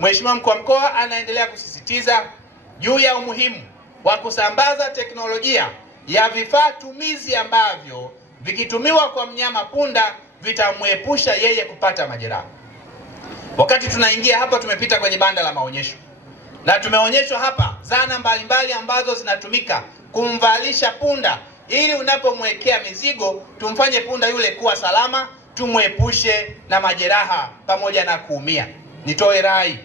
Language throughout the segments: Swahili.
Mheshimiwa Mkuu wa Mkoa anaendelea kusisitiza juu ya umuhimu wa kusambaza teknolojia ya vifaa tumizi ambavyo vikitumiwa kwa mnyama punda vitamwepusha yeye kupata majeraha. Wakati tunaingia hapa, tumepita kwenye banda la maonyesho na tumeonyeshwa hapa zana mbalimbali ambazo zinatumika kumvalisha punda ili unapomwekea mizigo tumfanye punda yule kuwa salama, tumwepushe na majeraha pamoja na kuumia. Nitoe rai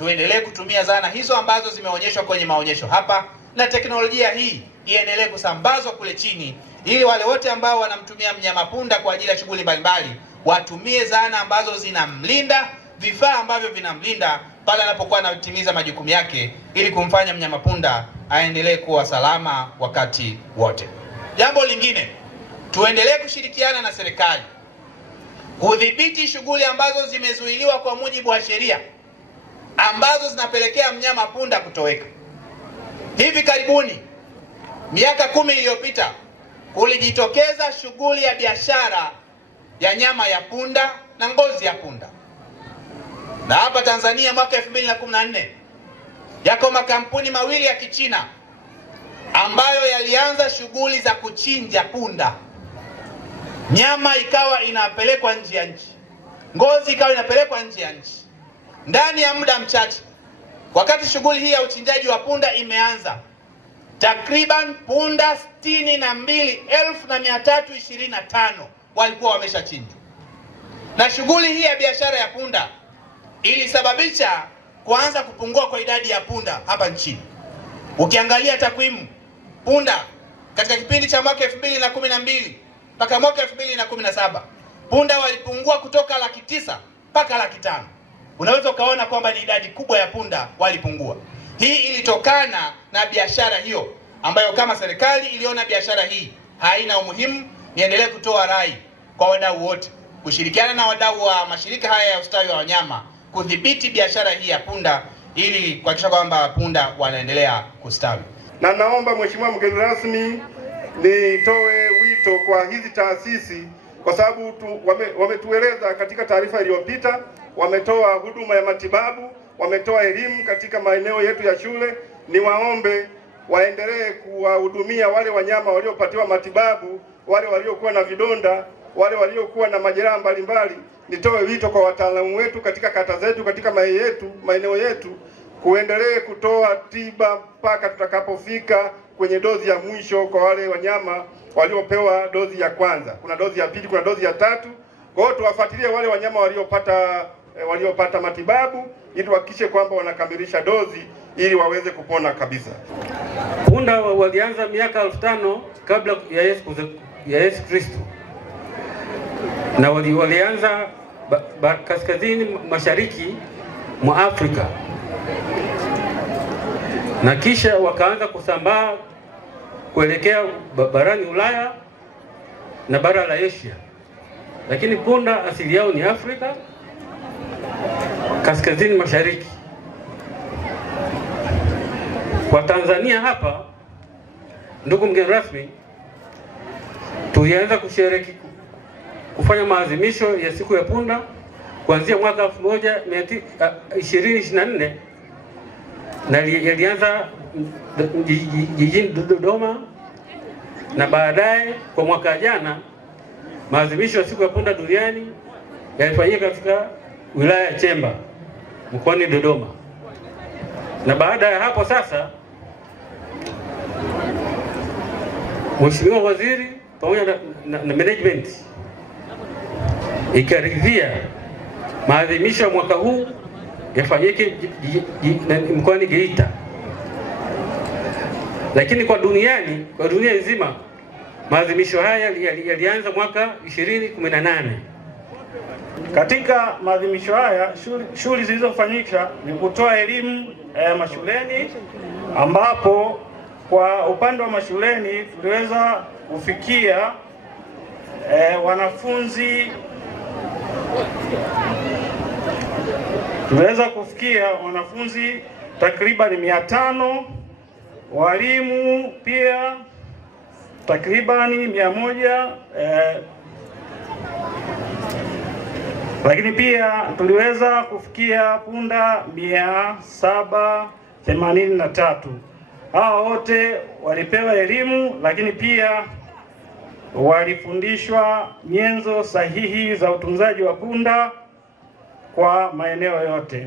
tuendelee kutumia zana hizo ambazo zimeonyeshwa kwenye maonyesho hapa, na teknolojia hii iendelee kusambazwa kule chini, ili wale wote ambao wanamtumia mnyama punda kwa ajili ya shughuli mbalimbali watumie zana ambazo zinamlinda, vifaa ambavyo vinamlinda pale anapokuwa anatimiza majukumu yake, ili kumfanya mnyama punda aendelee kuwa salama wakati wote. Jambo lingine, tuendelee kushirikiana na serikali kudhibiti shughuli ambazo zimezuiliwa kwa mujibu wa sheria ambazo zinapelekea mnyama punda kutoweka. Hivi karibuni, miaka 10 iliyopita, kulijitokeza shughuli ya biashara ya nyama ya punda na ngozi ya punda. Na hapa Tanzania mwaka 2014 yako makampuni mawili ya Kichina ambayo yalianza shughuli za kuchinja punda. Nyama ikawa inapelekwa nje ya nchi, ngozi ikawa inapelekwa nje ya nchi. Ndani ya muda mchache, wakati shughuli hii ya uchinjaji wa punda imeanza, takriban punda 62,325 walikuwa wameshachinjwa. Na shughuli hii ya biashara ya punda ilisababisha kuanza kupungua kwa idadi ya punda hapa nchini. Ukiangalia takwimu, punda katika kipindi cha mwaka 2012 mpaka mwaka 2017, punda walipungua kutoka 900,000 mpaka 500,000. Unaweza ukaona kwamba ni idadi kubwa ya punda walipungua. Hii ilitokana na biashara hiyo ambayo kama serikali iliona biashara hii haina umuhimu. Niendelee kutoa rai kwa wadau wote kushirikiana na wadau wa mashirika haya ya ustawi wa wanyama kudhibiti biashara hii ya punda ili kuhakikisha kwamba punda wanaendelea kustawi. Na naomba Mheshimiwa mgeni rasmi, nitoe wito kwa hizi taasisi kwa sababu wametueleza katika taarifa iliyopita, wametoa huduma ya matibabu, wametoa elimu katika maeneo yetu ya shule. Niwaombe waendelee kuwahudumia wale wanyama waliopatiwa matibabu, wale waliokuwa na vidonda, wale waliokuwa na majeraha mbalimbali. Nitoe wito kwa wataalamu wetu katika kata zetu, katika maeneo yetu, kuendelee kutoa tiba mpaka tutakapofika kwenye dozi ya mwisho kwa wale wanyama waliopewa dozi ya kwanza. Kuna dozi ya pili, kuna dozi ya tatu. Kwa hiyo tuwafuatilie wale wanyama waliopata matibabu ili tuhakikishe kwamba wanakamilisha dozi ili waweze kupona kabisa. Punda walianza miaka 5,000 kabla ya Yesu Kristo, na walianza kaskazini mashariki mwa Afrika, na kisha wakaanza kusambaa kuelekea barani Ulaya na bara la Asia. Lakini punda asili yao ni Afrika kaskazini mashariki. Kwa Tanzania hapa, ndugu mgeni rasmi, tulianza kufanya maadhimisho ya siku ya punda kuanzia mwaka 2024 na yalianza jijini Dodoma, na baadaye kwa mwaka jana maadhimisho ya siku ya punda duniani yalifanyika katika wilaya ya Chemba mkoani Dodoma. Na baada ya hapo sasa, Mheshimiwa Waziri pamoja na management ikaridhia maadhimisho ya mwaka huu yafanyike mkoani Geita. Lakini kwa dunia nzima maadhimisho haya yalianza mwaka 2018. Katika maadhimisho haya shughuli zilizofanyika ni kutoa elimu mashuleni, ambapo kwa upande wa mashuleni tuliweza kufikia wanafunzi takriban 500, walimu pia takribani 100, Lakini pia tuliweza kufikia punda 783. Hao wote walipewa elimu, lakini pia walifundishwa nyenzo sahihi za utunzaji wa punda kwa maeneo yote.